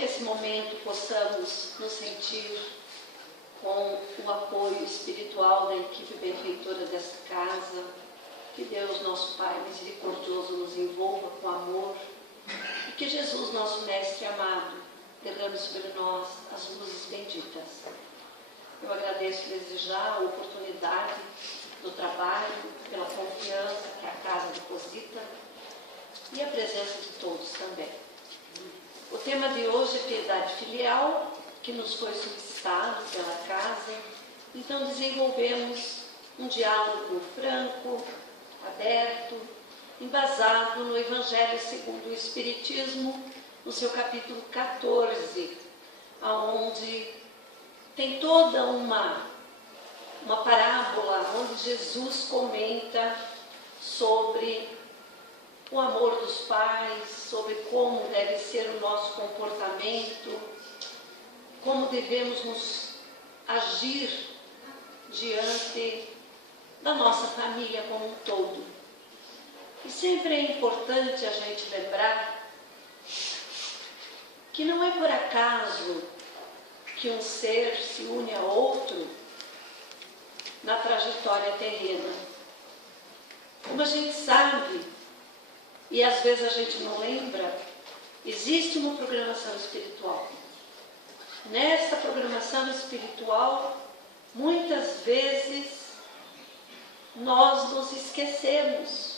nesse momento possamos nos sentir com o apoio espiritual da equipe benfeitora desta casa. Que Deus, nosso Pai misericordioso, nos envolva com amor e que Jesus, nosso Mestre amado, derrame sobre nós as luzes benditas. Eu agradeço desde já a oportunidade do trabalho, pela confiança que a casa deposita e a presença de todos também. O tema de hoje é piedade filial, que nos foi solicitado pela casa. Então desenvolvemos um diálogo franco, aberto, embasado no Evangelho segundo o Espiritismo, no seu capítulo 14, onde tem toda uma parábola onde Jesus comenta sobre o amor dos pais, sobre como deve ser o nosso comportamento, como devemos nos agir diante da nossa família como um todo. E sempre é importante a gente lembrar que não é por acaso que um ser se une a outro na trajetória terrena. Como a gente sabe, e às vezes a gente não lembra, existe uma programação espiritual. Nessa programação espiritual, muitas vezes nós nos esquecemos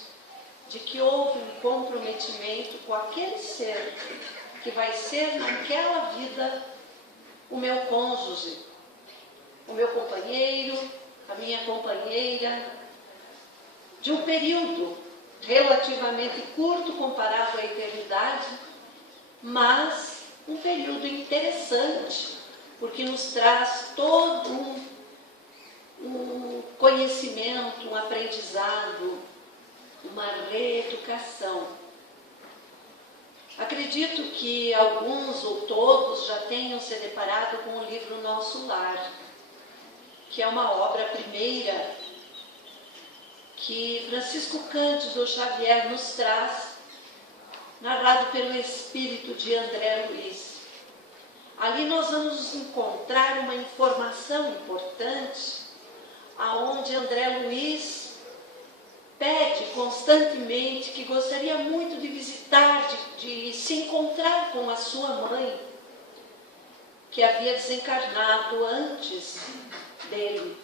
de que houve um comprometimento com aquele ser que vai ser naquela vida o meu cônjuge, o meu companheiro, a minha companheira, de um período relativamente curto comparado à eternidade, mas um período interessante, porque nos traz todo um conhecimento, um aprendizado, uma reeducação. Acredito que alguns ou todos já tenham se deparado com o livro Nosso Lar, que é uma obra primeira que Francisco Cândido Xavier nos traz, narrado pelo espírito de André Luiz. Ali nós vamos encontrar uma informação importante, aonde André Luiz pede constantemente que gostaria muito de visitar, de se encontrar com a sua mãe, que havia desencarnado antes dele.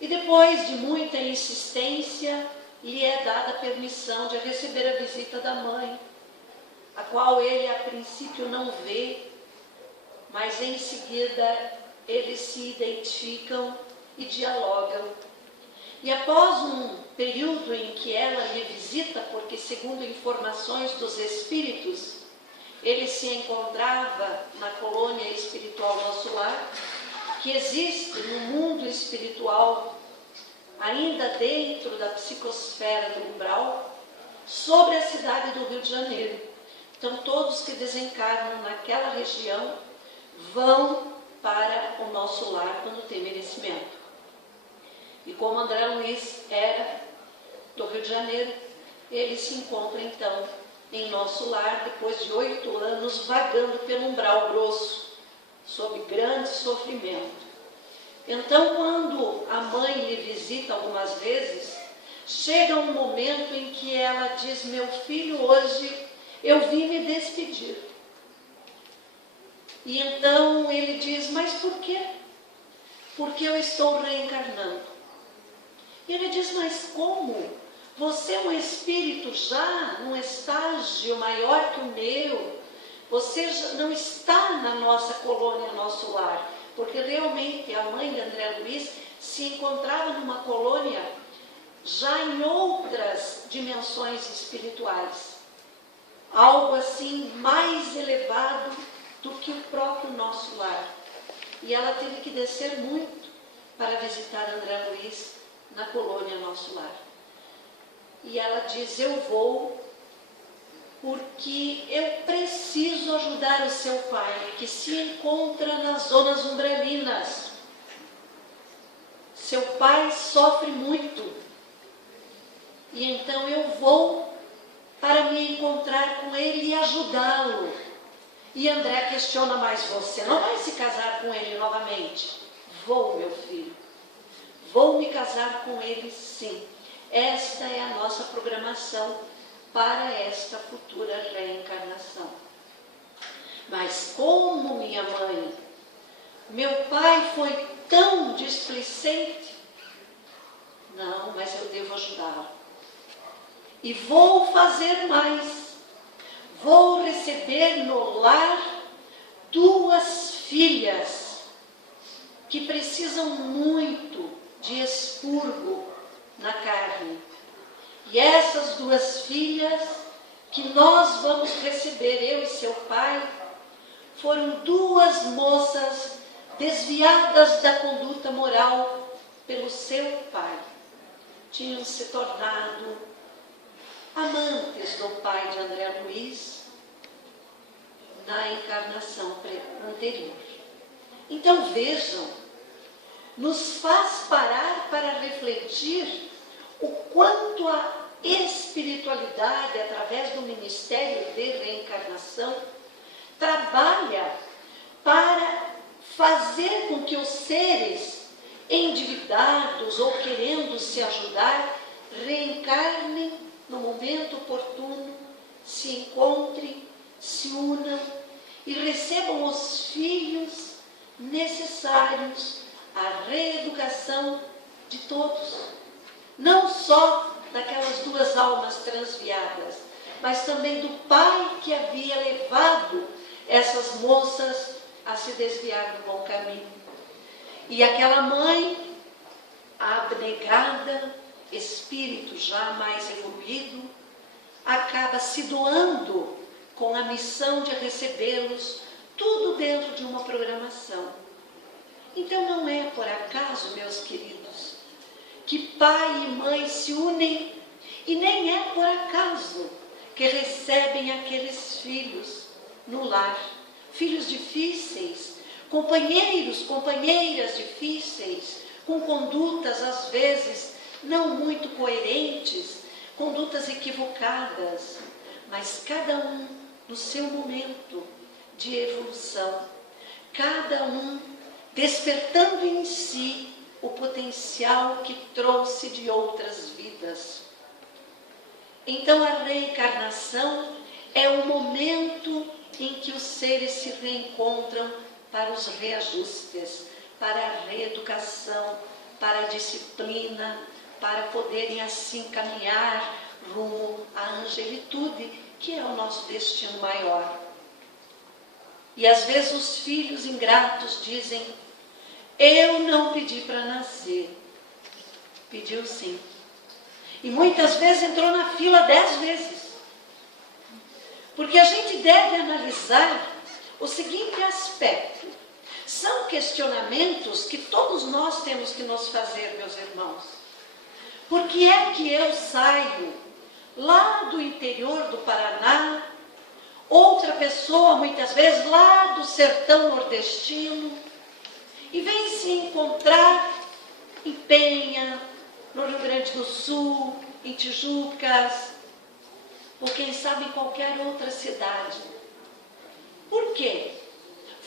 E depois de muita insistência, lhe é dada permissão de receber a visita da mãe, a qual ele a princípio não vê, mas em seguida eles se identificam e dialogam. E após um período em que ela lhe visita, porque segundo informações dos espíritos, ele se encontrava na colônia espiritual Nosso Lar, que existe no mundo espiritual, ainda dentro da psicosfera do umbral, sobre a cidade do Rio de Janeiro. Então todos que desencarnam naquela região vão para o Nosso Lar quando tem merecimento. E como André Luiz era do Rio de Janeiro, ele se encontra então em Nosso Lar, depois de 8 anos vagando pelo umbral grosso, sob grande sofrimento. Então, quando a mãe lhe visita algumas vezes, chega um momento em que ela diz: meu filho, hoje eu vim me despedir. E então ele diz: mas por quê? Porque eu estou reencarnando. E ele diz: mas como? Você é um espírito já num estágio maior que o meu. Você já não está na nossa colônia, Nosso Lar. Porque realmente a mãe de André Luiz se encontrava numa colônia já em outras dimensões espirituais. Algo assim mais elevado do que o próprio Nosso Lar. E ela teve que descer muito para visitar André Luiz na colônia Nosso Lar. E ela diz: eu vou porque eu preciso ajudar o seu pai, que se encontra nas zonas umbralinas. Seu pai sofre muito. E então eu vou para me encontrar com ele e ajudá-lo. E André questiona: mas você não vai se casar com ele novamente? Vou, meu filho. Vou me casar com ele, sim. Esta é a nossa programação para esta futura reencarnação. Mas como minha mãe, meu pai foi tão displicente, não, mas eu devo ajudá-lo. E vou fazer mais. Vou receber no lar 2 filhas que precisam muito de expurgo na carne. E essas 2 filhas que nós vamos receber, eu e seu pai, foram 2 moças desviadas da conduta moral pelo seu pai. Tinham se tornado amantes do pai de André Luiz na encarnação anterior. Então vejam, nos faz parar para refletir o quanto a espiritualidade, através do Ministério de Reencarnação, trabalha para fazer com que os seres endividados ou querendo se ajudar reencarnem no momento oportuno, se encontrem, se unam e recebam os filhos necessários à reeducação de todos. Não só daquelas 2 almas transviadas, mas também do pai que havia levado essas moças a se desviar do bom caminho. E aquela mãe abnegada, espírito já mais evoluído, acaba se doando com a missão de recebê-los, tudo dentro de uma programação. Então não é por acaso, meus queridos, que pai e mãe se unem, e nem é por acaso que recebem aqueles filhos no lar. Filhos difíceis, companheiros, companheiras difíceis, com condutas às vezes não muito coerentes, condutas equivocadas, mas cada um no seu momento de evolução, cada um despertando em si o potencial que trouxe de outras vidas. Então a reencarnação é o momento em que os seres se reencontram para os reajustes, para a reeducação, para a disciplina, para poderem assim caminhar rumo à angelitude, que é o nosso destino maior. E às vezes os filhos ingratos dizem: eu não pedi para nascer. Pediu sim. E muitas vezes entrou na fila 10 vezes. Porque a gente deve analisar o seguinte aspecto. São questionamentos que todos nós temos que nos fazer, meus irmãos. Por que é que eu saio lá do interior do Paraná, outra pessoa muitas vezes lá do sertão nordestino, e vem se encontrar em Penha, no Rio Grande do Sul, em Tijucas, ou quem sabe em qualquer outra cidade? Por quê?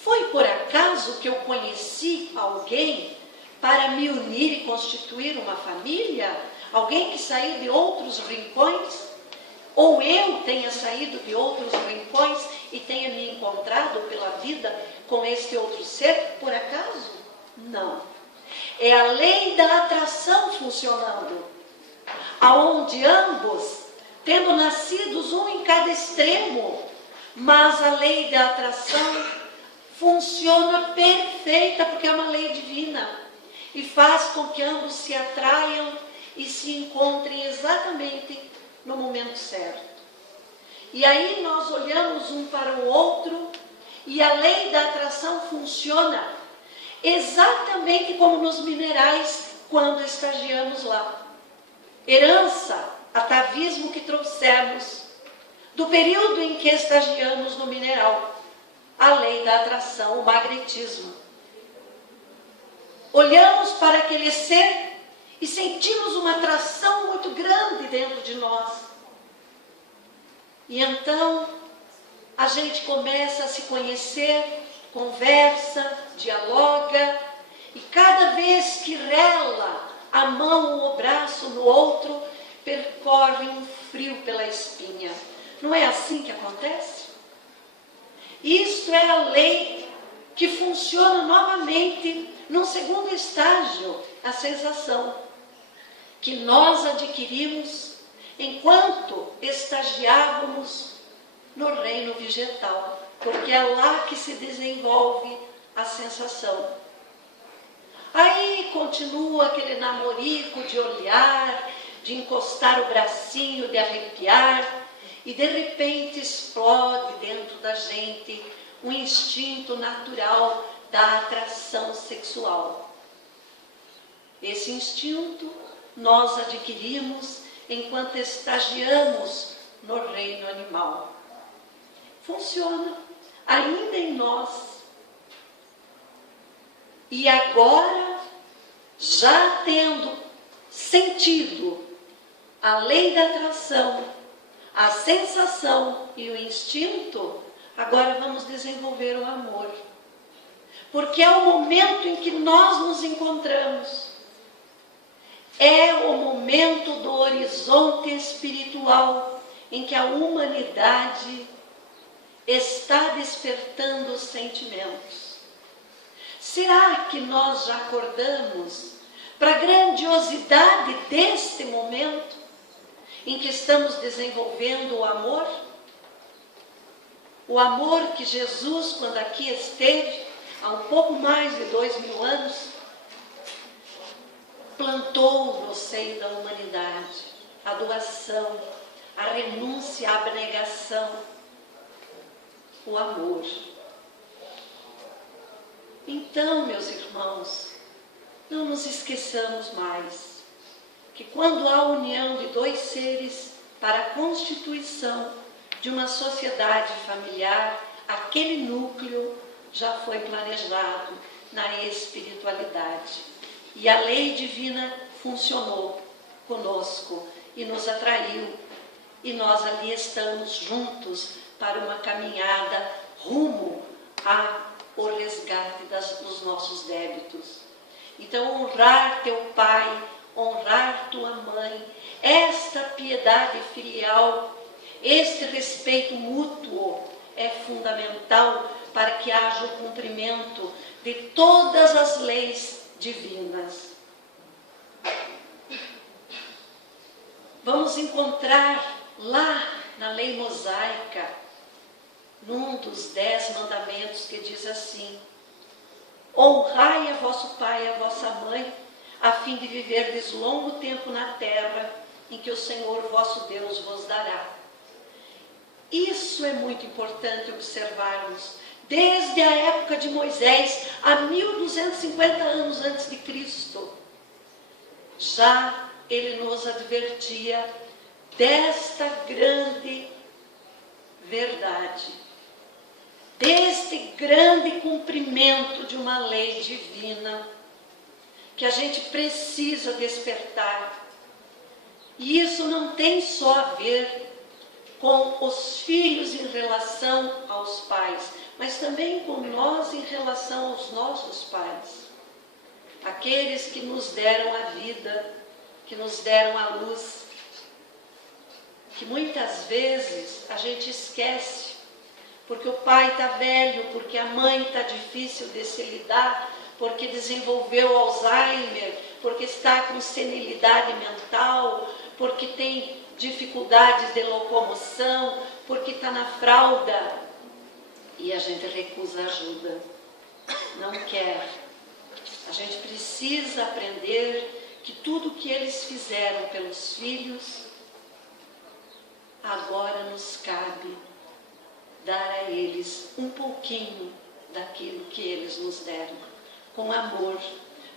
Foi por acaso que eu conheci alguém para me unir e constituir uma família? Alguém que saiu de outros rincões? Ou eu tenha saído de outros rincões e tenha me encontrado pela vida com este outro ser, por acaso? Não. É a lei da atração funcionando, aonde ambos, tendo nascidos um em cada extremo, mas a lei da atração funciona perfeita, porque é uma lei divina, e faz com que ambos se atraiam e se encontrem exatamente no momento certo. E aí nós olhamos um para o outro, e a lei da atração funciona exatamente como nos minerais, quando estagiamos lá. Herança, atavismo que trouxemos do período em que estagiamos no mineral, a lei da atração, o magnetismo. Olhamos para aquele ser e sentimos uma atração muito grande dentro de nós. E então a gente começa a se conhecer, conversa, dialoga, e cada vez que rela a mão ou o braço no outro, percorre um frio pela espinha. Não é assim que acontece? Isto é a lei que funciona novamente num segundo estágio, a sensação que nós adquirimos enquanto estagiávamos no reino vegetal, porque é lá que se desenvolve a sensação. Aí continua aquele namorico de olhar, de encostar o bracinho, de arrepiar, e de repente explode dentro da gente um instinto natural da atração sexual. Esse instinto nós adquirimos enquanto estagiamos no reino animal. Funciona ainda em nós. E agora, já tendo sentido a lei da atração, a sensação e o instinto, agora vamos desenvolver o amor. Porque é o momento em que nós nos encontramos. É o momento do horizonte espiritual em que a humanidade está despertando os sentimentos. Será que nós já acordamos para a grandiosidade deste momento em que estamos desenvolvendo o amor? O amor que Jesus, quando aqui esteve, há um pouco mais de 2000 anos, plantou no seio da humanidade a doação, a renúncia, a abnegação, o amor. Então, meus irmãos, não nos esqueçamos mais que quando há união de dois seres para a constituição de uma sociedade familiar, aquele núcleo já foi planejado na espiritualidade. E a lei divina funcionou conosco e nos atraiu. E nós ali estamos juntos para uma caminhada rumo ao resgate dos nossos débitos. Então, honrar teu pai, honrar tua mãe, esta piedade filial, este respeito mútuo é fundamental para que haja o cumprimento de todas as leis divinas. Vamos encontrar lá na lei mosaica, num dos 10 mandamentos, que diz assim: honrai a vosso pai e a vossa mãe, a fim de viverdes longo tempo na terra em que o Senhor vosso Deus vos dará. Isso é muito importante observarmos. Desde a época de Moisés, há 1250 anos antes de Cristo, já ele nos advertia desta grande verdade, deste grande cumprimento de uma lei divina, que a gente precisa despertar. E isso não tem só a ver com os filhos em relação aos pais, mas também com nós em relação aos nossos pais. Aqueles que nos deram a vida, que nos deram a luz, que muitas vezes a gente esquece, porque o pai está velho, porque a mãe está difícil de se lidar, porque desenvolveu Alzheimer, porque está com senilidade mental, porque tem dificuldades de locomoção, porque está na fralda, e a gente recusa ajuda, não quer. A gente precisa aprender que tudo que eles fizeram pelos filhos, agora nos cabe dar a eles um pouquinho daquilo que eles nos deram, com amor,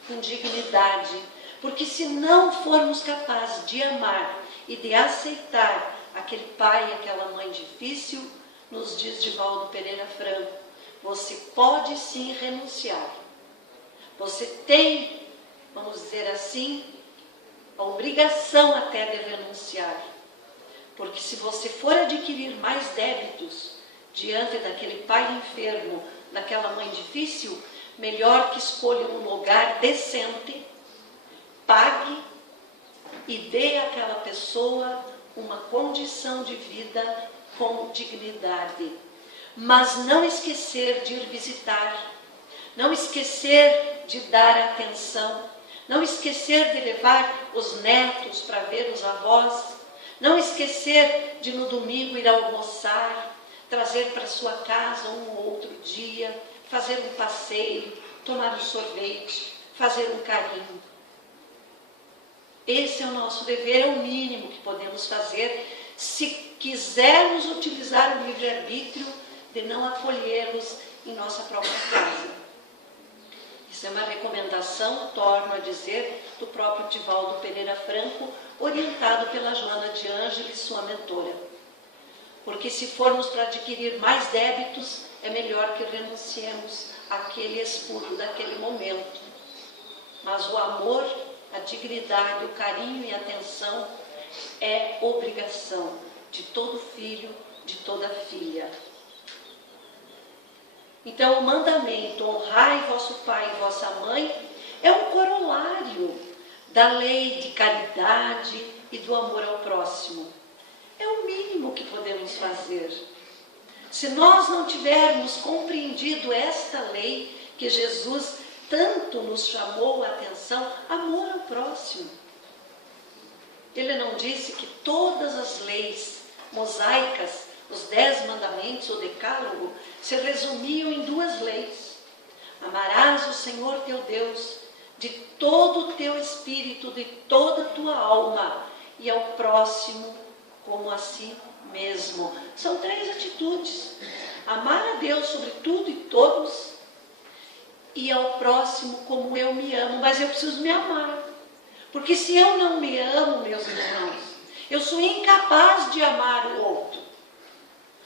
com dignidade, porque se não formos capazes de amar e de aceitar aquele pai e aquela mãe difícil, nos diz Divaldo Pereira Franco, você pode sim renunciar. Você tem, vamos dizer assim, a obrigação até de renunciar. Porque se você for adquirir mais débitos, diante daquele pai enfermo, daquela mãe difícil, melhor que escolha um lugar decente, pague e dê àquela pessoa uma condição de vida com dignidade. Mas não esquecer de ir visitar, não esquecer de dar atenção, não esquecer de levar os netos para ver os avós, não esquecer de no domingo ir almoçar, trazer para sua casa um ou outro dia, fazer um passeio, tomar um sorvete, fazer um carinho. Esse é o nosso dever, é o mínimo que podemos fazer se quisermos utilizar o livre-arbítrio de não acolhê-los em nossa própria casa. Isso é uma recomendação, torno a dizer, do próprio Divaldo Pereira Franco, orientado pela Joana de Ângeles, sua mentora. Porque se formos para adquirir mais débitos, é melhor que renunciemos àquele expurgo daquele momento. Mas o amor, a dignidade, o carinho e a atenção é obrigação de todo filho, de toda filha. Então, o mandamento, honrai vosso pai e vossa mãe, é um corolário da lei de caridade e do amor ao próximo. É o mínimo que podemos fazer. Se nós não tivermos compreendido esta lei que Jesus tanto nos chamou a atenção, amor ao próximo. Ele não disse que todas as leis mosaicas, os 10 mandamentos, o decálogo, se resumiam em 2 leis. Amarás o Senhor teu Deus de todo o teu espírito, de toda a tua alma, e ao próximo como a si mesmo. São 3 atitudes. Amar a Deus sobre tudo e todos, e ao próximo como eu me amo. Mas eu preciso me amar. Porque se eu não me amo, meus irmãos, eu sou incapaz de amar o outro.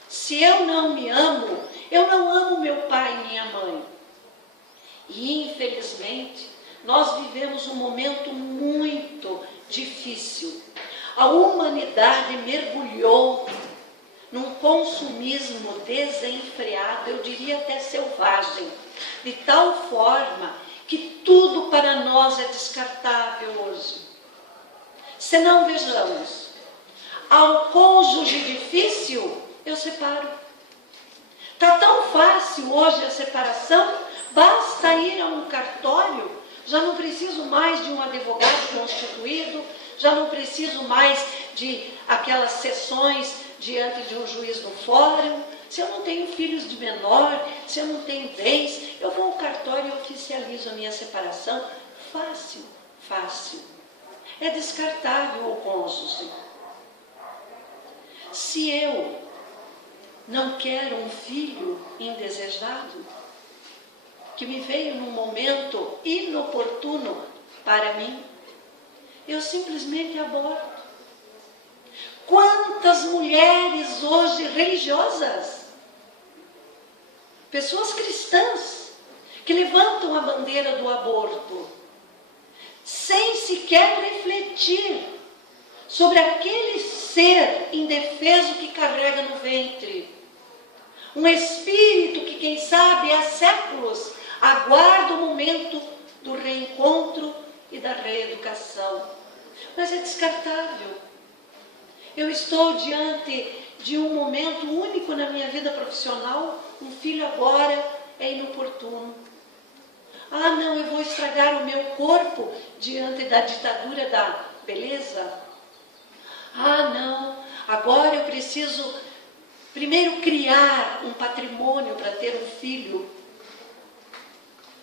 Se eu não me amo, eu não amo meu pai e minha mãe. E infelizmente, nós vivemos um momento muito difícil. A humanidade mergulhou num consumismo desenfreado, eu diria até selvagem, de tal forma que tudo para nós é descartável hoje. Se não vejamos, ao cônjuge difícil, eu separo. Está tão fácil hoje a separação, basta ir a um cartório, já não preciso mais de um advogado constituído, já não preciso mais de aquelas sessões diante de um juiz no fórum. Se eu não tenho filhos de menor, se eu não tenho bens, eu vou ao cartório e oficializo a minha separação. Fácil, fácil. É descartável o cônjuge. Se eu não quero um filho indesejado, que me veio num momento inoportuno para mim, eu simplesmente aborto. Quantas mulheres hoje religiosas, pessoas cristãs, que levantam a bandeira do aborto, sem sequer refletir sobre aquele ser indefeso que carrega no ventre. Um espírito que, quem sabe, há séculos aguarda o momento do reencontro e da reeducação. Mas é descartável. Eu estou diante de um momento único na minha vida profissional, um filho agora é inoportuno. Ah, não, eu vou estragar o meu corpo diante da ditadura da beleza? Ah, não, agora eu preciso primeiro criar um patrimônio para ter um filho.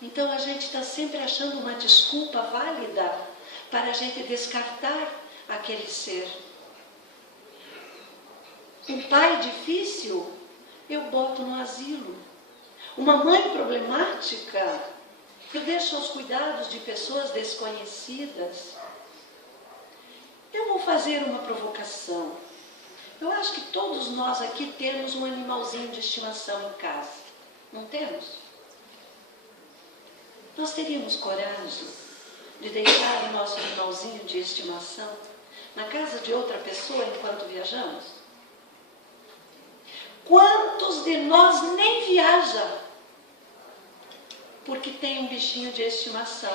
Então a gente está sempre achando uma desculpa válida para a gente descartar aquele ser. Um pai difícil, eu boto no asilo. Uma mãe problemática, eu deixo aos cuidados de pessoas desconhecidas. Eu vou fazer uma provocação. Eu acho que todos nós aqui temos um animalzinho de estimação em casa. Não temos? Nós teríamos coragem de deixar o nosso animalzinho de estimação na casa de outra pessoa enquanto viajamos? Quantos de nós nem viajam porque tem um bichinho de estimação?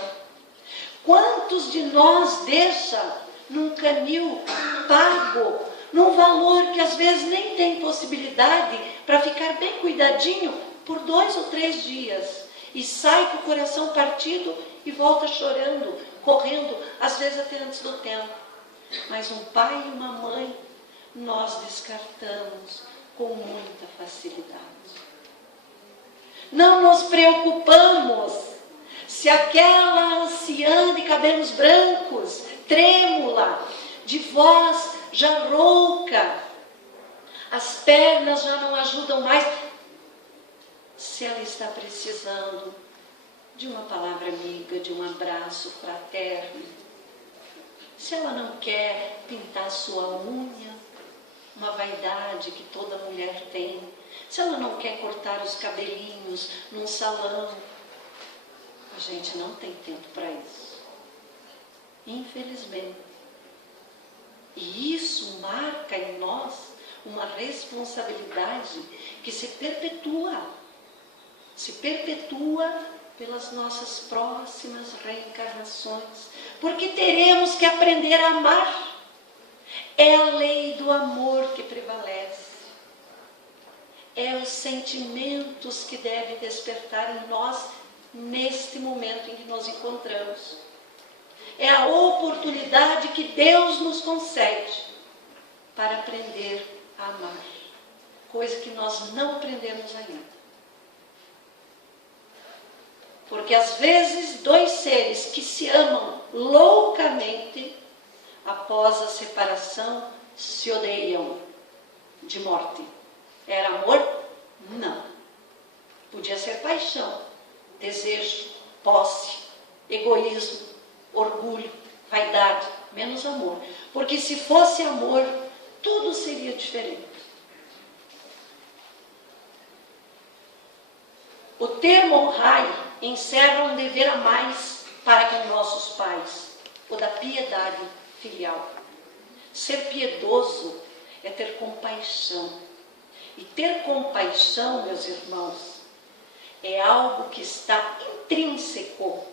Quantos de nós deixa num canil pago, num valor que às vezes nem tem possibilidade para ficar bem cuidadinho por 2 ou 3 dias e sai com o coração partido e volta chorando, correndo, às vezes até antes do tempo. Mas um pai e uma mãe nós descartamos com muita facilidade. Não nos preocupamos se aquela anciã de cabelos brancos, trêmula, de voz já rouca, as pernas já não ajudam mais, se ela está precisando de uma palavra amiga, de um abraço fraterno, se ela não quer pintar sua unha, uma vaidade que toda mulher tem, se ela não quer cortar os cabelinhos num salão, a gente não tem tempo para isso, infelizmente. E isso marca em nós uma responsabilidade que se perpetua pelas nossas próximas reencarnações, porque teremos que aprender a amar. É a lei do amor que prevalece. É os sentimentos que devem despertar em nós neste momento em que nos encontramos. É a oportunidade que Deus nos concede para aprender a amar, coisa que nós não aprendemos ainda. Porque às vezes 2 seres que se amam loucamente, após a separação, se odeiam de morte. Era amor? Não. Podia ser paixão, desejo, posse, egoísmo, orgulho, vaidade, menos amor. Porque se fosse amor, tudo seria diferente. O termo honrai encerra um dever a mais para com nossos pais, o da piedade filial. Ser piedoso é ter compaixão. E ter compaixão, meus irmãos, é algo que está intrínseco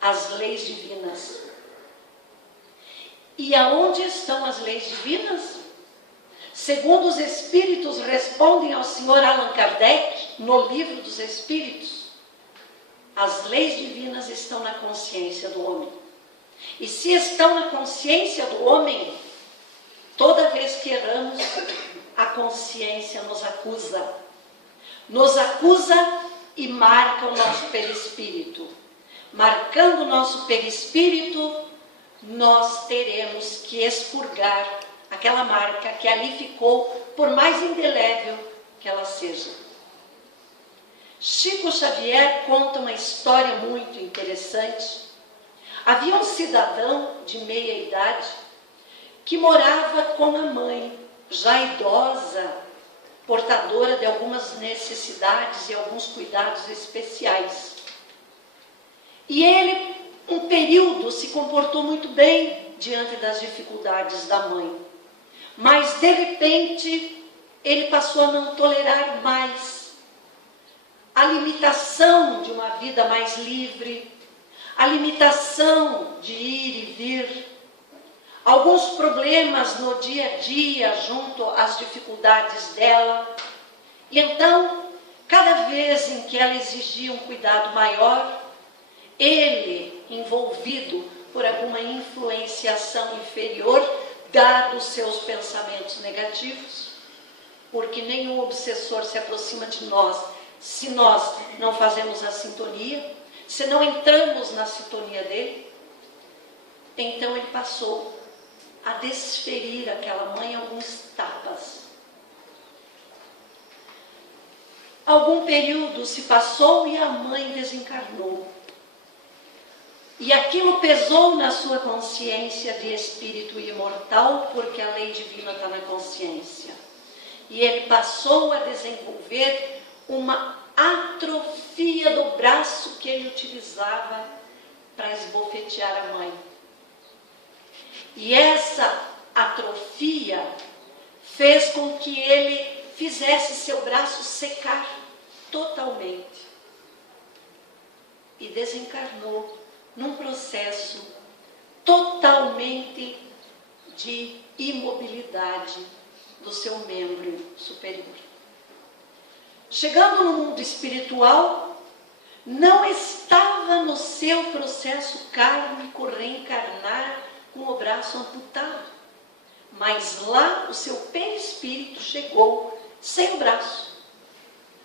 às leis divinas. E aonde estão as leis divinas? Segundo os Espíritos respondem ao Sr. Allan Kardec, no Livro dos Espíritos, as leis divinas estão na consciência do homem. E se estão na consciência do homem, toda vez que erramos, a consciência nos acusa. Nos acusa e marca o nosso perispírito. Marcando o nosso perispírito, nós teremos que expurgar aquela marca que ali ficou, por mais indelével que ela seja. Chico Xavier conta uma história muito interessante. Havia um cidadão de meia idade que morava com a mãe, já idosa, portadora de algumas necessidades e alguns cuidados especiais. E ele, um período, se comportou muito bem diante das dificuldades da mãe. Mas, de repente, ele passou a não tolerar mais a limitação de uma vida mais livre, a limitação de ir e vir, alguns problemas no dia a dia junto às dificuldades dela. E então, cada vez em que ela exigia um cuidado maior, ele, envolvido por alguma influenciação inferior, dados seus pensamentos negativos, porque nenhum obsessor se aproxima de nós se nós não fazemos a sintonia, se não entramos na sintonia dele. Então ele passou a desferir aquela mãe alguns tapas. Algum período se passou e a mãe desencarnou. E aquilo pesou na sua consciência de espírito imortal, porque a lei divina está na consciência. E ele passou a desenvolver uma atrofia do braço que ele utilizava para esbofetear a mãe. E essa atrofia fez com que ele fizesse seu braço secar totalmente e desencarnou num processo totalmente de imobilidade do seu membro superior. Chegando no mundo espiritual, não estava no seu processo kármico reencarnar com o braço amputado, mas lá o seu perispírito chegou sem o braço.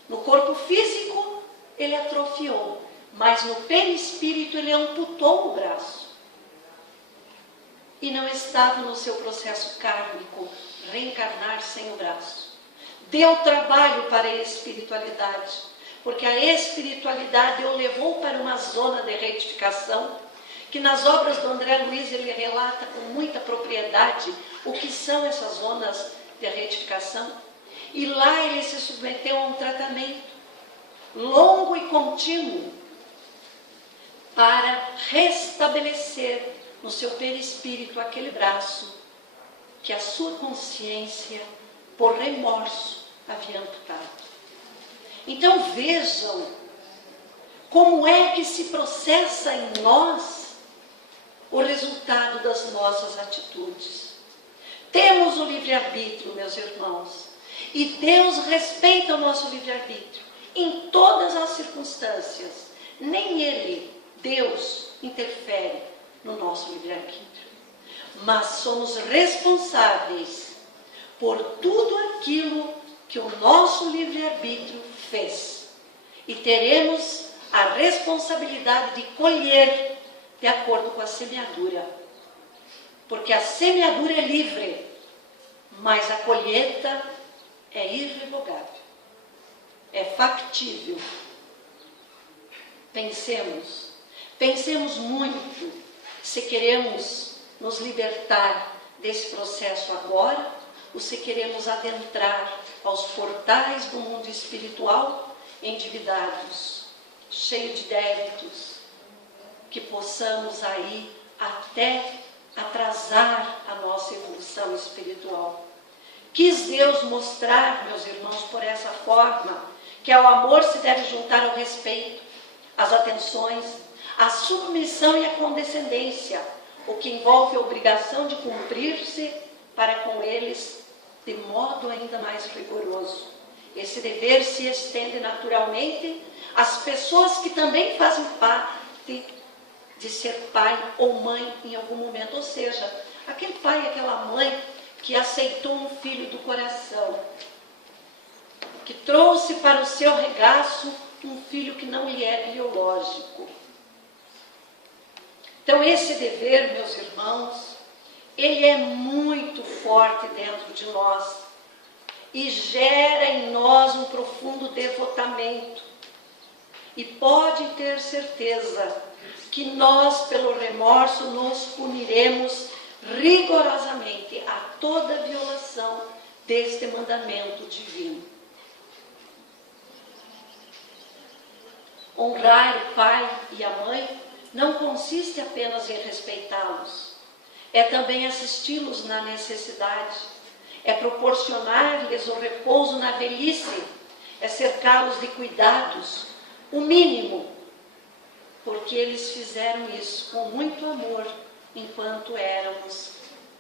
No corpo físico ele atrofiou, mas no perispírito ele amputou o braço. E não estava no seu processo kármico reencarnar sem o braço. Deu trabalho para a espiritualidade, porque a espiritualidade o levou para uma zona de retificação, que nas obras do André Luiz ele relata com muita propriedade o que são essas zonas de retificação. E lá ele se submeteu a um tratamento longo e contínuo para restabelecer no seu perispírito aquele braço que a sua consciência, por remorso, havia amputado. Então vejam como é que se processa em nós o resultado das nossas atitudes. Temos o livre-arbítrio, meus irmãos, e Deus respeita o nosso livre-arbítrio em todas as circunstâncias. Nem Ele, Deus, interfere no nosso livre-arbítrio. Mas somos responsáveis por tudo aquilo que o nosso livre-arbítrio fez. E teremos a responsabilidade de colher de acordo com a semeadura. Porque a semeadura é livre, mas a colheita é irrevogável. É factível. Pensemos muito se queremos nos libertar desse processo agora, ou se queremos adentrar aos portais do mundo espiritual endividados, cheios de débitos, que possamos aí até atrasar a nossa evolução espiritual. Quis Deus mostrar, meus irmãos, por essa forma, que ao amor se deve juntar ao respeito, as atenções, a submissão e a condescendência, o que envolve a obrigação de cumprir-se para com eles de modo ainda mais rigoroso. Esse dever se estende naturalmente às pessoas que também fazem parte de ser pai ou mãe em algum momento, ou seja, aquele pai e aquela mãe que aceitou um filho do coração, que trouxe para o seu regaço um filho que não lhe é biológico. Então esse dever, meus irmãos, ele é muito forte dentro de nós e gera em nós um profundo devotamento. E pode ter certeza que nós, pelo remorso, nos puniremos rigorosamente a toda violação deste mandamento divino. Honrar o pai e a mãe não consiste apenas em respeitá-los, é também assisti-los na necessidade, é proporcionar-lhes o repouso na velhice, é cercá-los de cuidados, o mínimo, porque eles fizeram isso com muito amor enquanto éramos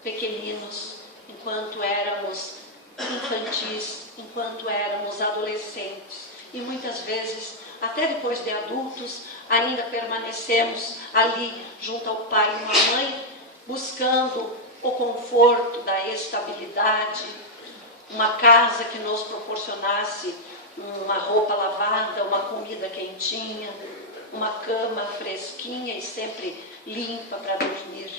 pequeninos, enquanto éramos infantis, enquanto éramos adolescentes. E muitas vezes, até depois de adultos, ainda permanecemos ali junto ao pai e à mãe, buscando o conforto da estabilidade, uma casa que nos proporcionasse uma roupa lavada, uma comida quentinha, uma cama fresquinha e sempre limpa para dormir.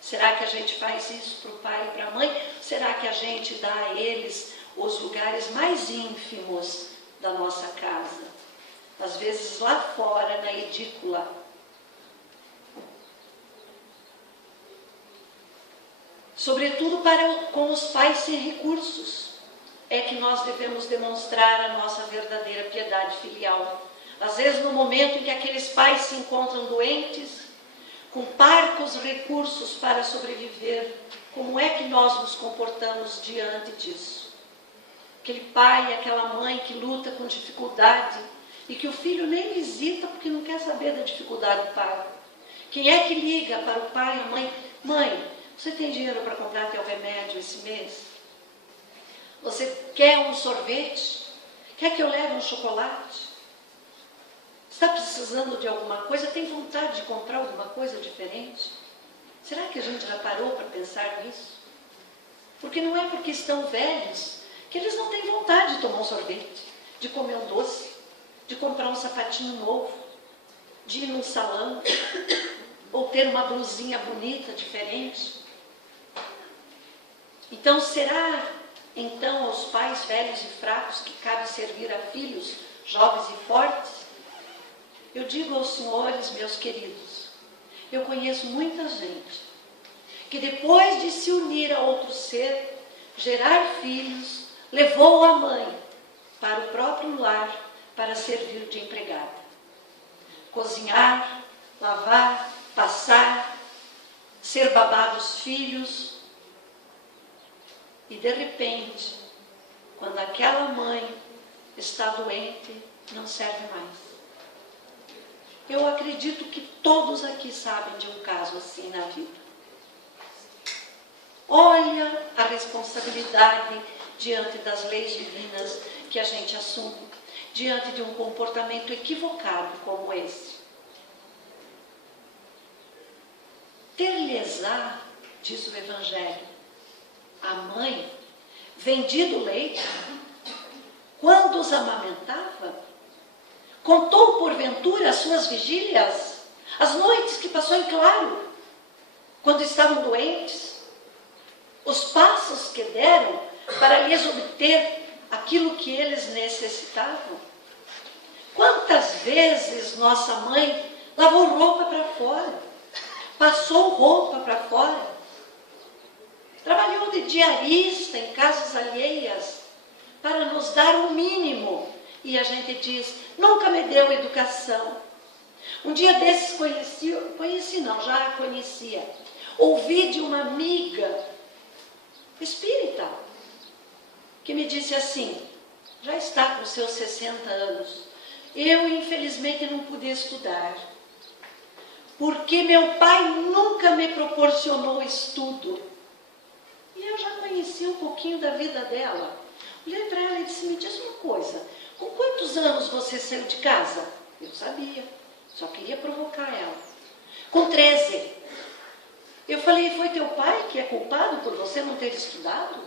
Será que a gente faz isso para o pai e para a mãe? Será que a gente dá a eles os lugares mais ínfimos da nossa casa? Às vezes lá fora, na edícula. Sobretudo com os pais sem recursos, é que nós devemos demonstrar a nossa verdadeira piedade filial. Às vezes no momento em que aqueles pais se encontram doentes, com parcos recursos para sobreviver, como é que nós nos comportamos diante disso? aquele pai, aquela mãe que luta com dificuldade e que o filho nem visita porque não quer saber da dificuldade do pai. Quem é que liga para o pai e a mãe? Mãe, você tem dinheiro para comprar teu remédio esse mês? Você quer um sorvete? Quer que eu leve um chocolate? Está precisando de alguma coisa? Tem vontade de comprar alguma coisa diferente? Será que a gente já parou para pensar nisso? Porque não é porque estão velhos que eles não têm vontade de tomar um sorvete, de comer um doce, de comprar um sapatinho novo, de ir num salão, ou ter uma blusinha bonita, diferente. Então, será então aos pais velhos e fracos que cabe servir a filhos jovens e fortes? Eu digo aos senhores, meus queridos, eu conheço muita gente que depois de se unir a outro ser, gerar filhos, levou a mãe para o próprio lar para servir de empregada. Cozinhar, lavar, passar, ser babá dos filhos. E de repente, quando aquela mãe está doente, não serve mais. Eu acredito que todos aqui sabem de um caso assim na vida. Olha a responsabilidade diante das leis divinas que a gente assume, diante de um comportamento equivocado como esse. Ter-lhes-á, diz o Evangelho, a mãe, vendido leite, quando os amamentava, contou porventura as suas vigílias, as noites que passou em claro, quando estavam doentes, os passos que deram para lhes obter aquilo que eles necessitavam. Quantas vezes nossa mãe lavou roupa para fora, passou roupa para fora, trabalhou de diarista em casas alheias para nos dar o mínimo. E a gente diz, nunca me deu educação. Um dia desses já conhecia, ouvi de uma amiga espírita, que me disse assim, já está com seus 60 anos, eu infelizmente não pude estudar, porque meu pai nunca me proporcionou estudo. E eu já conheci um pouquinho da vida dela. Olhei para ela e disse, me diz uma coisa, com quantos anos você saiu de casa? Eu sabia, só queria provocar ela. Com 13. Eu falei, foi teu pai que é culpado por você não ter estudado?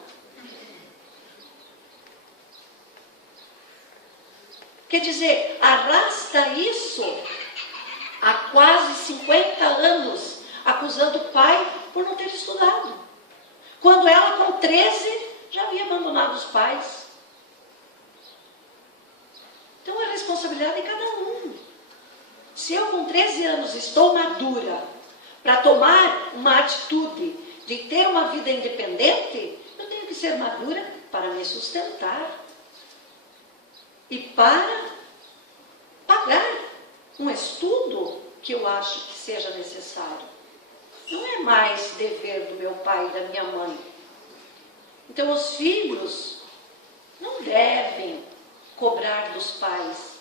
Quer dizer, arrasta isso há quase 50 anos, acusando o pai por não ter estudado. Quando ela, com 13, já havia abandonado os pais. Então, a responsabilidade é de cada um. Se eu, com 13 anos, estou madura para tomar uma atitude de ter uma vida independente, eu tenho que ser madura para me sustentar e para pagar um estudo que eu acho que seja necessário. Não é mais dever do meu pai e da minha mãe. Então, os filhos não devem cobrar dos pais.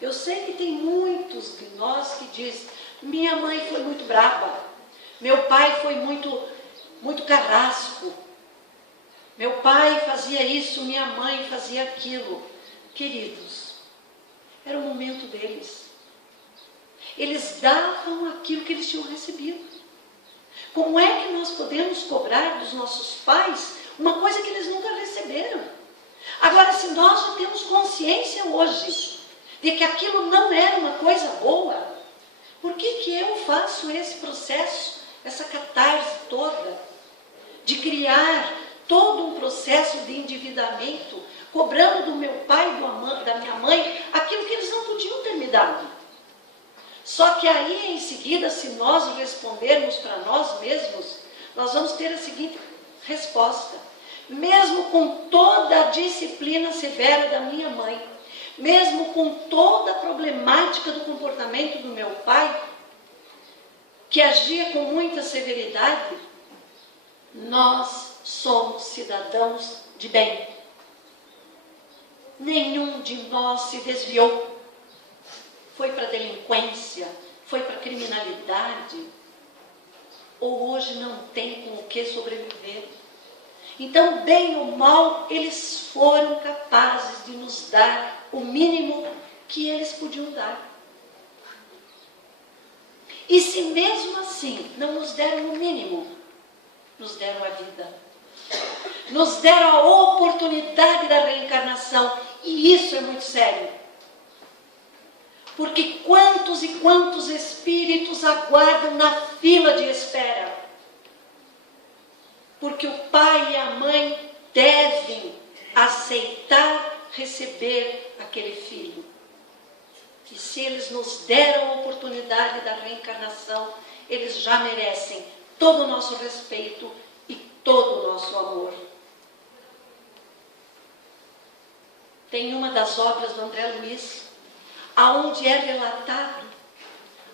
Eu sei que tem muitos de nós que dizem, minha mãe foi muito braba, meu pai foi muito carrasco, meu pai fazia isso, minha mãe fazia aquilo. Queridos, era o momento deles. Eles davam aquilo que eles tinham recebido. Como é que nós podemos cobrar dos nossos pais uma coisa que eles nunca receberam? Agora, se nós já temos consciência hoje de que aquilo não era uma coisa boa, por que eu faço esse processo, essa catarse toda, de criar todo um processo de endividamento, cobrando do meu pai e da minha mãe aquilo que eles não podiam ter me dado? Só que aí, em seguida, se nós respondermos para nós mesmos, nós vamos ter a seguinte resposta. Mesmo com toda a disciplina severa da minha mãe, mesmo com toda a problemática do comportamento do meu pai, que agia com muita severidade, nós somos cidadãos de bem. nenhum de nós se desviou. Foi para a delinquência, foi para a criminalidade, ou hoje não tem com o que sobreviver. Então, bem ou mal, eles foram capazes de nos dar o mínimo que eles podiam dar. E se mesmo assim não nos deram o mínimo, nos deram a vida. Nos deram a oportunidade da reencarnação. E isso é muito sério. Porque quantos e quantos espíritos aguardam na fila de espera? Porque o pai e a mãe devem aceitar receber aquele filho. E se eles nos deram a oportunidade da reencarnação, eles já merecem todo o nosso respeito e todo o nosso amor. Tem uma das obras do André Luiz, aonde é relatado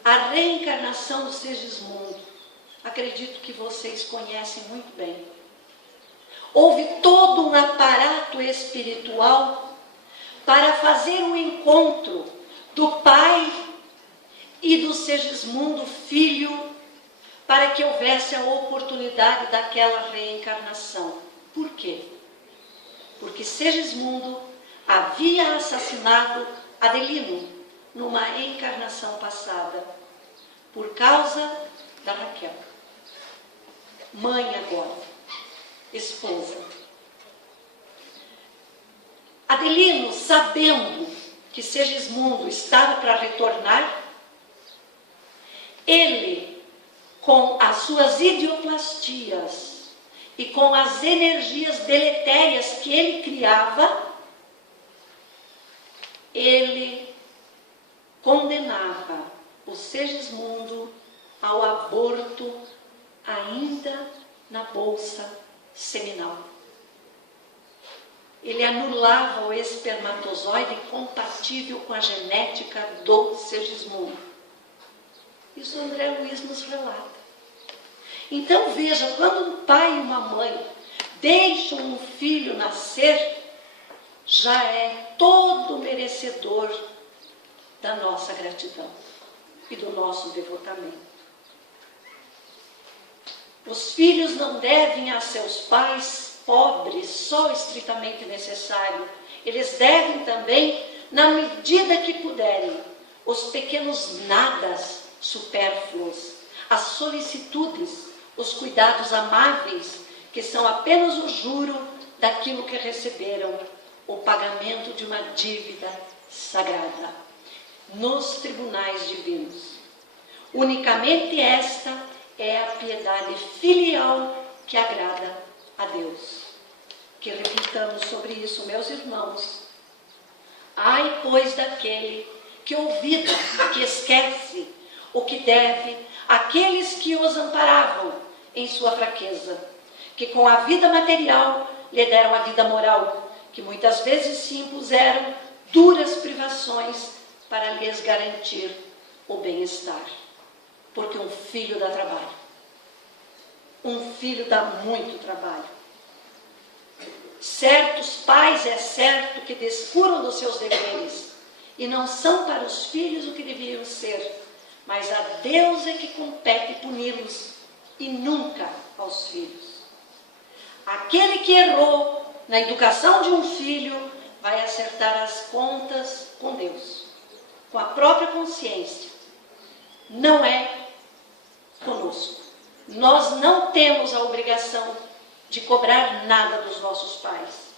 a reencarnação do Segismundo. Acredito que vocês conhecem muito bem. Houve todo um aparato espiritual para fazer um encontro do pai e do Segismundo filho, para que houvesse a oportunidade daquela reencarnação. Por quê? Porque Segismundo havia assassinado Adelino numa encarnação passada, por causa da Raquel. Mãe agora, esposa. Adelino, sabendo que Segismundo estava para retornar, ele, com as suas idioplastias e com as energias deletérias que ele criava, ele condenava o Segismundo ao aborto ainda na bolsa seminal. Ele anulava o espermatozoide compatível com a genética do Segismundo. Isso André Luiz nos relata. Então veja, quando um pai e uma mãe deixam um filho nascer, já é todo merecedor da nossa gratidão e do nosso devotamento. Os filhos não devem a seus pais pobres só o estritamente necessário. Eles devem também, na medida que puderem, os pequenos nadas supérfluos, as solicitudes, os cuidados amáveis, que são apenas o juro daquilo que receberam, o pagamento de uma dívida sagrada nos tribunais divinos. Unicamente esta é a piedade filial que agrada a Deus. Que reflitamos sobre isso, meus irmãos. Ai, pois, daquele que olvida, que esquece o que deve àqueles que os amparavam em sua fraqueza, que com a vida material lhe deram a vida moral, que muitas vezes se impuseram duras privações para lhes garantir o bem-estar. Porque um filho dá trabalho. Um filho dá muito trabalho. Certos pais é certo que descuram dos seus deveres e não são para os filhos o que deveriam ser, mas a Deus é que compete puni-los e nunca aos filhos. Aquele que errou na educação de um filho vai acertar as contas com Deus, com a própria consciência. Não é conosco. Nós não temos a obrigação de cobrar nada dos nossos pais.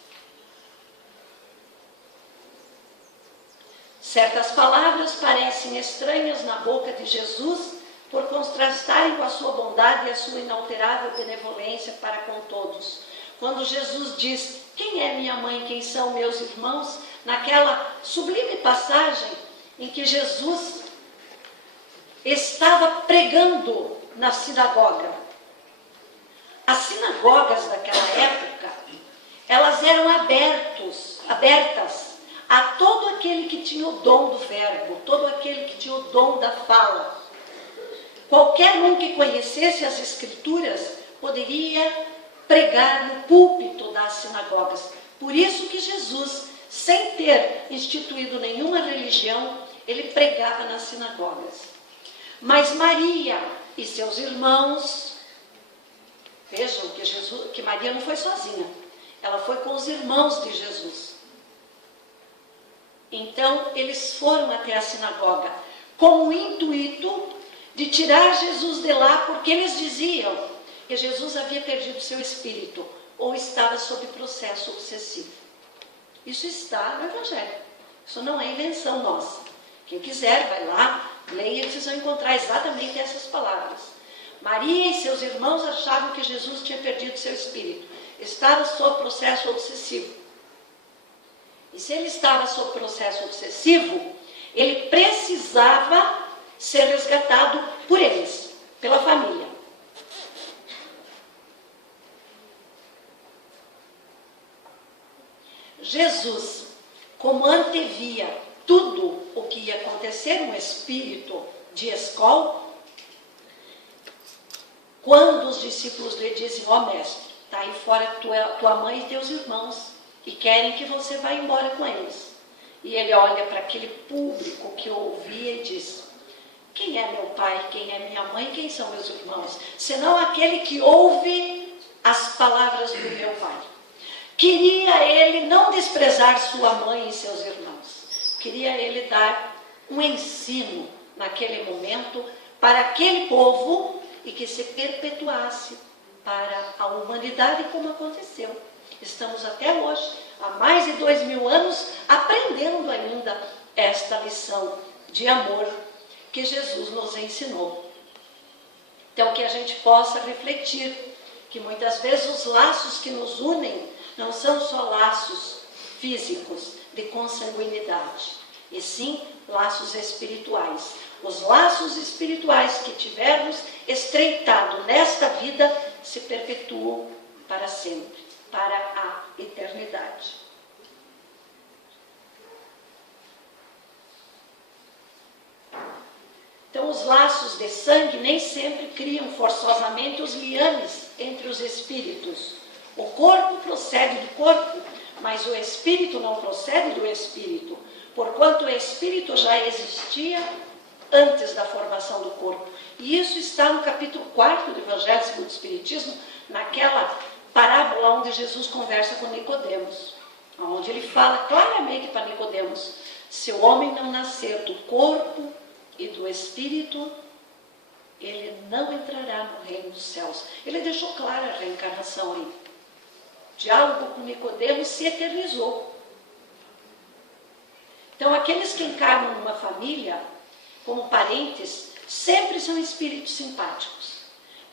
Certas palavras parecem estranhas na boca de Jesus por contrastarem com a sua bondade e a sua inalterável benevolência para com todos. Quando Jesus diz, quem é minha mãe, quem são meus irmãos, naquela sublime passagem em que Jesus estava pregando na sinagoga. As sinagogas daquela época, elas eram abertas a todo aquele que tinha o dom do verbo, todo aquele que tinha o dom da fala. Qualquer um que conhecesse as Escrituras poderia pregar no púlpito das sinagogas. Por isso que Jesus sem ter instituído nenhuma religião, ele pregava nas sinagogas. Mas Maria e seus irmãos, vejam que Maria não foi sozinha, ela foi com os irmãos de Jesus. Então, eles foram até a sinagoga com o intuito de tirar Jesus de lá, porque eles diziam que Jesus havia perdido seu espírito ou estava sob processo obsessivo. Isso está no Evangelho. Isso não é invenção nossa. Quem quiser, vai lá, leia, vocês vão encontrar exatamente essas palavras. Maria e seus irmãos achavam que Jesus tinha perdido seu espírito. Estava sob processo obsessivo. E se ele estava sob processo obsessivo, ele precisava ser resgatado por eles, pela família. Jesus, como antevia tudo o que ia acontecer no espírito de escola, quando os discípulos lhe dizem, ó mestre, está aí fora tua mãe e teus irmãos, e querem que você vá embora com eles. E ele olha para aquele público que ouvia e diz, quem é meu pai, quem é minha mãe, quem são meus irmãos? Senão aquele que ouve as palavras do meu pai. Queria ele não desprezar sua mãe e seus irmãos. Queria ele dar um ensino naquele momento para aquele povo e que se perpetuasse para a humanidade, como aconteceu. Estamos até hoje, há mais de 2000 anos, aprendendo ainda esta lição de amor que Jesus nos ensinou. Então, que a gente possa refletir que muitas vezes os laços que nos unem não são só laços físicos de consanguinidade, e sim laços espirituais. Os laços espirituais que tivermos estreitado nesta vida se perpetuam para sempre, para a eternidade. Então, os laços de sangue nem sempre criam forçosamente os liames entre os espíritos. O corpo procede do corpo, mas o espírito não procede do espírito, porquanto o espírito já existia antes da formação do corpo. E isso está no capítulo 4 do Evangelho segundo o Espiritismo, naquela parábola onde Jesus conversa com Nicodemos, onde ele fala claramente para Nicodemos, se o homem não nascer do corpo e do espírito, ele não entrará no reino dos céus. Ele deixou clara a reencarnação aí. O diálogo com Nicodemos se eternizou. Então, aqueles que encarnam numa família, como parentes, sempre são espíritos simpáticos.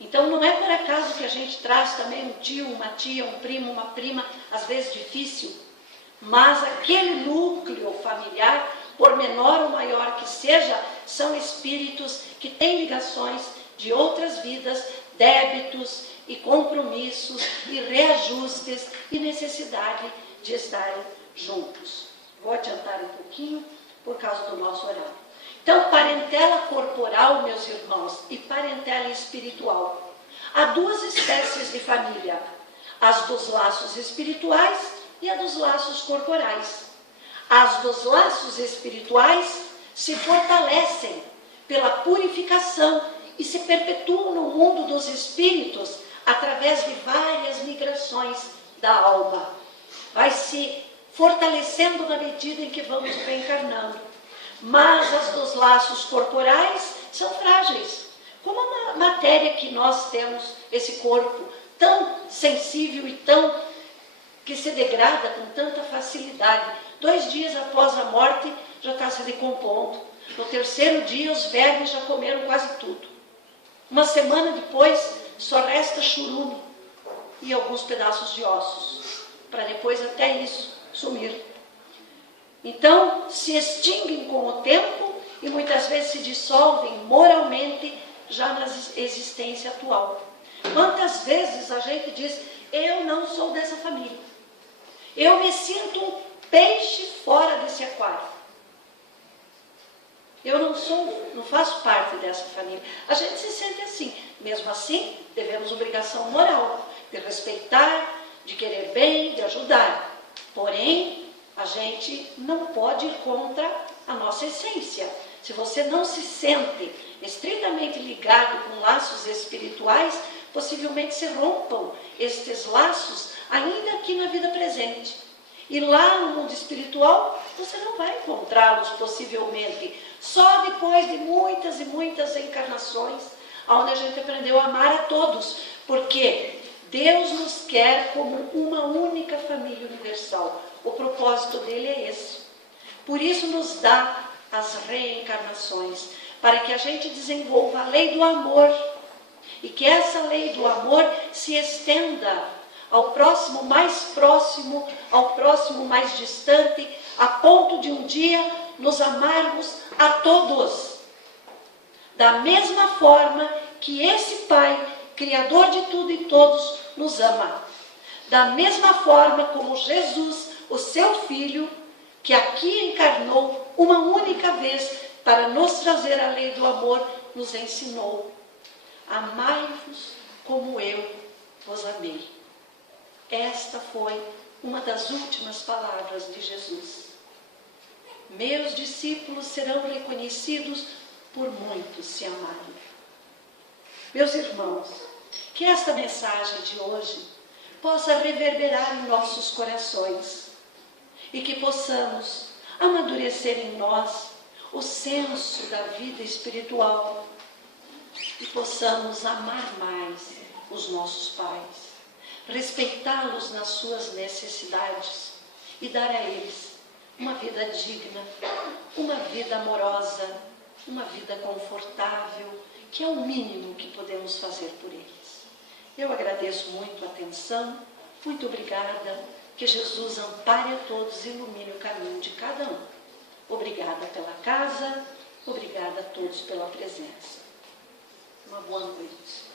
Então, não é por acaso que a gente traz também um tio, uma tia, um primo, uma prima, às vezes difícil, mas aquele núcleo familiar, por menor ou maior que seja, são espíritos que têm ligações de outras vidas, débitos e compromissos e reajustes e necessidade de estarem juntos. Vou adiantar um pouquinho por causa do nosso horário. Então, parentela corporal, meus irmãos, e parentela espiritual. Há duas espécies de família, as dos laços espirituais e a dos laços corporais. As dos laços espirituais se fortalecem pela purificação e se perpetuam no mundo dos espíritos através de várias migrações da alma. Vai se fortalecendo na medida em que vamos reencarnando. Mas as dos laços corporais são frágeis. Como a matéria que nós temos, esse corpo tão sensível e tão que se degrada com tanta facilidade. 2 dias após a morte já está se decompondo. No 3º dia os vermes já comeram quase tudo. Uma semana depois só resta churume e alguns pedaços de ossos, para depois até isso sumir. Então se extinguem com o tempo e muitas vezes se dissolvem moralmente já na existência atual. Quantas vezes a gente diz, eu não sou dessa família, eu me sinto um peixe fora desse aquário, eu não faço parte dessa família. A gente se sente assim. Mesmo assim, devemos obrigação moral de respeitar, de querer bem, de ajudar. Porém, A gente não pode ir contra a nossa essência. Se você não se sente estritamente ligado com laços espirituais, possivelmente se rompam estes laços ainda aqui na vida presente. E lá no mundo espiritual, você não vai encontrá-los possivelmente. Só depois de muitas e muitas encarnações, onde a gente aprendeu a amar a todos. Porque Deus nos quer como uma única família universal. O propósito dele é esse. Por isso nos dá as reencarnações, para que a gente desenvolva a lei do amor. E que essa lei do amor se estenda ao próximo mais distante, a ponto de um dia nos amarmos a todos. Da mesma forma que esse Pai, Criador de tudo e todos, nos ama. Da mesma forma como Jesus, o seu Filho, que aqui encarnou uma única vez para nos trazer a lei do amor, nos ensinou: amai-vos como eu vos amei. Esta foi uma das últimas palavras de Jesus. Meus discípulos serão reconhecidos por muitos se amarem. Meus irmãos, que esta mensagem de hoje possa reverberar em nossos corações e que possamos amadurecer em nós o senso da vida espiritual e possamos amar mais os nossos pais, respeitá-los nas suas necessidades e dar a eles uma vida digna, uma vida amorosa, uma vida confortável, que é o mínimo que podemos fazer por eles. Eu agradeço muito a atenção, muito obrigada, que Jesus ampare a todos e ilumine o caminho de cada um. Obrigada pela casa, obrigada a todos pela presença. Uma boa noite.